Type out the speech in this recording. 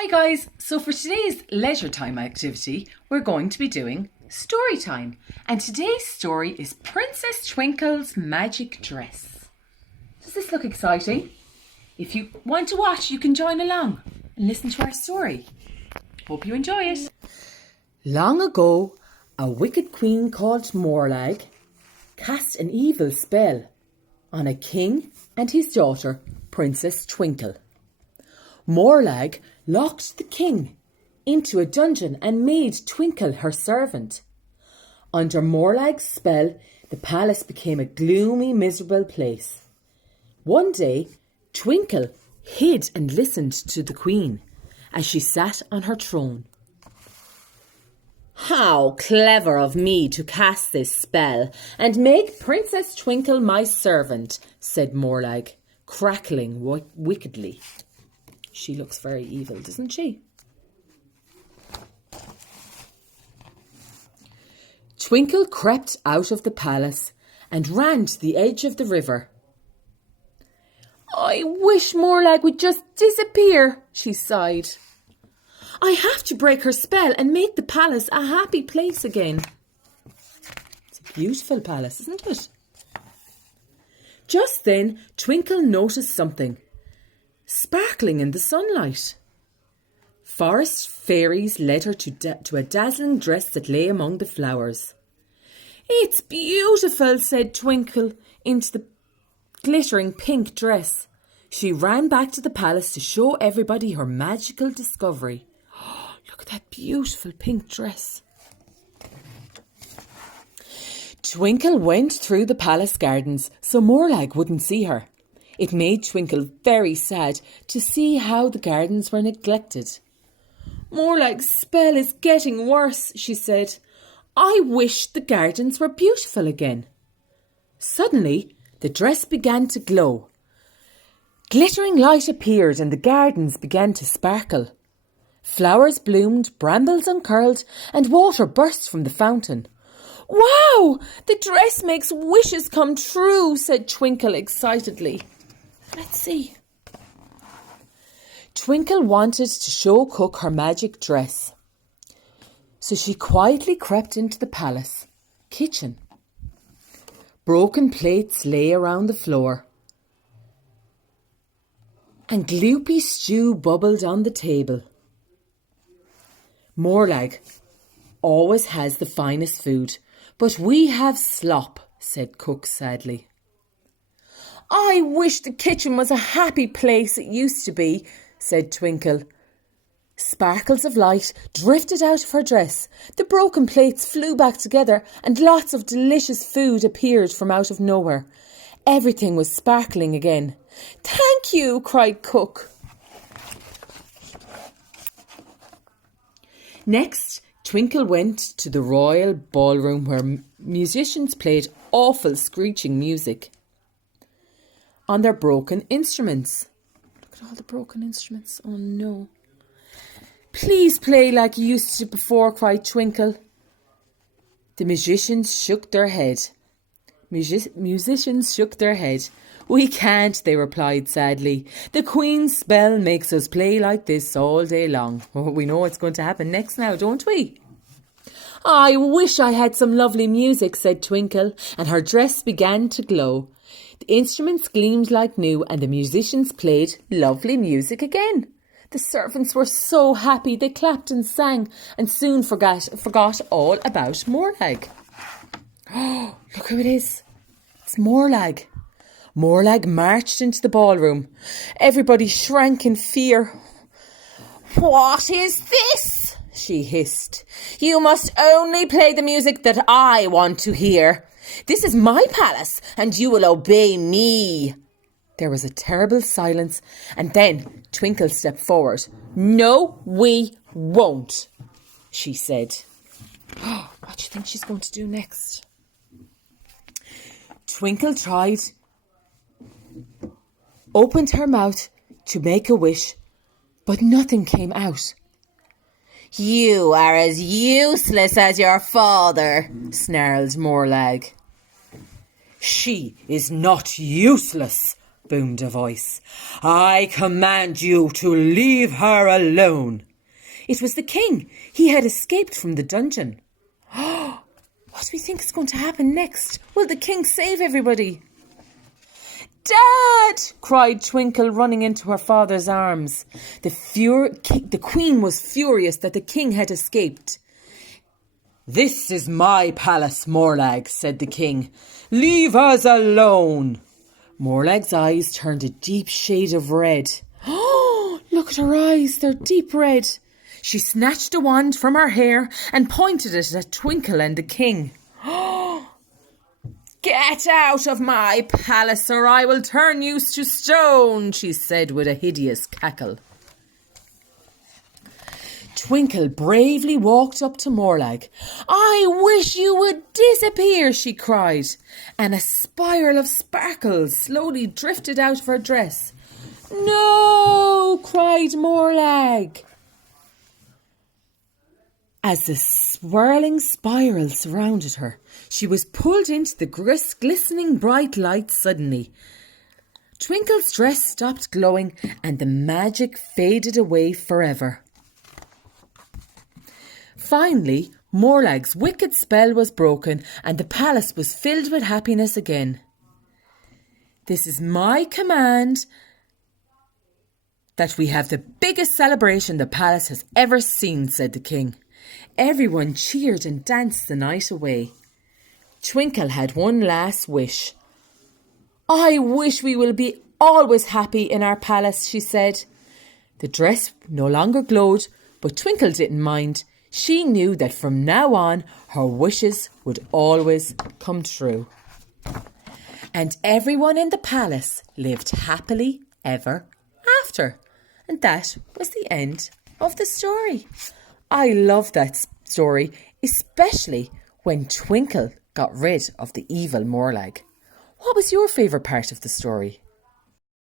Hi guys, so for today's leisure time activity, we're going to be doing story time. And today's story is Princess Twinkle's Magic Dress. Does this look exciting? If you want to watch, you can join along and listen to our story. Hope you enjoy it. Long ago, a wicked queen called Morlag cast an evil spell on a king and his daughter, Princess Twinkle. Morlag locked the king into a dungeon and made Twinkle her servant. Under Morlag's spell, the palace became a gloomy, miserable place. One day, Twinkle hid and listened to the queen as she sat on her throne. "How clever of me to cast this spell and make Princess Twinkle my servant," said Morlag, crackling wickedly. She looks very evil, doesn't she? Twinkle crept out of the palace and ran to the edge of the river. "I wish Morlag would just disappear," she sighed. "I have to break her spell and make the palace a happy place again." It's a beautiful palace, isn't it? Just then, Twinkle noticed something sparkling in the sunlight. Forest fairies led her to a dazzling dress that lay among the flowers. "It's beautiful," said Twinkle into the glittering pink dress. She ran back to the palace to show everybody her magical discovery. Oh, look at that beautiful pink dress. Twinkle went through the palace gardens so Morlag wouldn't see her. It made Twinkle very sad to see how the gardens were neglected. "Morlag's spell is getting worse," she said. "I wish the gardens were beautiful again." Suddenly, the dress began to glow. Glittering light appeared and the gardens began to sparkle. Flowers bloomed, brambles uncurled, and water burst from the fountain. "Wow! The dress makes wishes come true," said Twinkle excitedly. Let's see. Twinkle wanted to show Cook her magic dress, so she quietly crept into the palace kitchen. Broken plates lay around the floor, and gloopy stew bubbled on the table. "Morlag always has the finest food, but we have slop," said Cook sadly. "I wish the kitchen was a happy place it used to be," said Twinkle. Sparkles of light drifted out of her dress. The broken plates flew back together and lots of delicious food appeared from out of nowhere. Everything was sparkling again. "Thank you," cried Cook. Next, Twinkle went to the royal ballroom where musicians played awful screeching music on their broken instruments. Look at all the broken instruments. Oh no. "Please play like you used to before," cried Twinkle. The musicians shook their head. "We can't," they replied sadly. "The Queen's spell makes us play like this all day long." Oh, we know what's going to happen next now, don't we? "I wish I had some lovely music," said Twinkle, and her dress began to glow. The instruments gleamed like new and the musicians played lovely music again. The servants were so happy they clapped and sang and soon forgot all about Morlag. Oh, look who it is. It's Morlag. Morlag marched into the ballroom. Everybody shrank in fear. "What is this?" she hissed. "You must only play the music that I want to hear. This is my palace and you will obey me." There was a terrible silence and then Twinkle stepped forward. "No, we won't," she said. Oh, what do you think she's going to do next? Twinkle opened her mouth to make a wish, but nothing came out. "You are as useless as your father," snarled Morlag. "She is not useless," boomed a voice. "I command you to leave her alone." It was the king. He had escaped from the dungeon. What do we think is going to happen next? Will the king save everybody? "Dad!" cried Twinkle, running into her father's arms. The queen was furious that the king had escaped. "This is my palace, Morlag," said the king. "Leave us alone." Morlag's eyes turned a deep shade of red. Oh, look at her eyes, they're deep red. She snatched a wand from her hair and pointed it at Twinkle and the king. "Get out of my palace or I will turn you to stone," she said with a hideous cackle. Twinkle bravely walked up to Morlag. "I wish you would disappear," she cried, and a spiral of sparkles slowly drifted out of her dress. "No!" cried Morlag. As the swirling spiral surrounded her, she was pulled into the glistening bright light suddenly. Twinkle's dress stopped glowing and the magic faded away forever. Finally, Morlag's wicked spell was broken and the palace was filled with happiness again. "This is my command that we have the biggest celebration the palace has ever seen," said the king. Everyone cheered and danced the night away. Twinkle had one last wish. "I wish we will be always happy in our palace," she said. The dress no longer glowed, but Twinkle didn't mind. She knew that from now on her wishes would always come true. And everyone in the palace lived happily ever after. And that was the end of the story. I love that story, especially when Twinkle got rid of the evil Morlag. What was your favourite part of the story?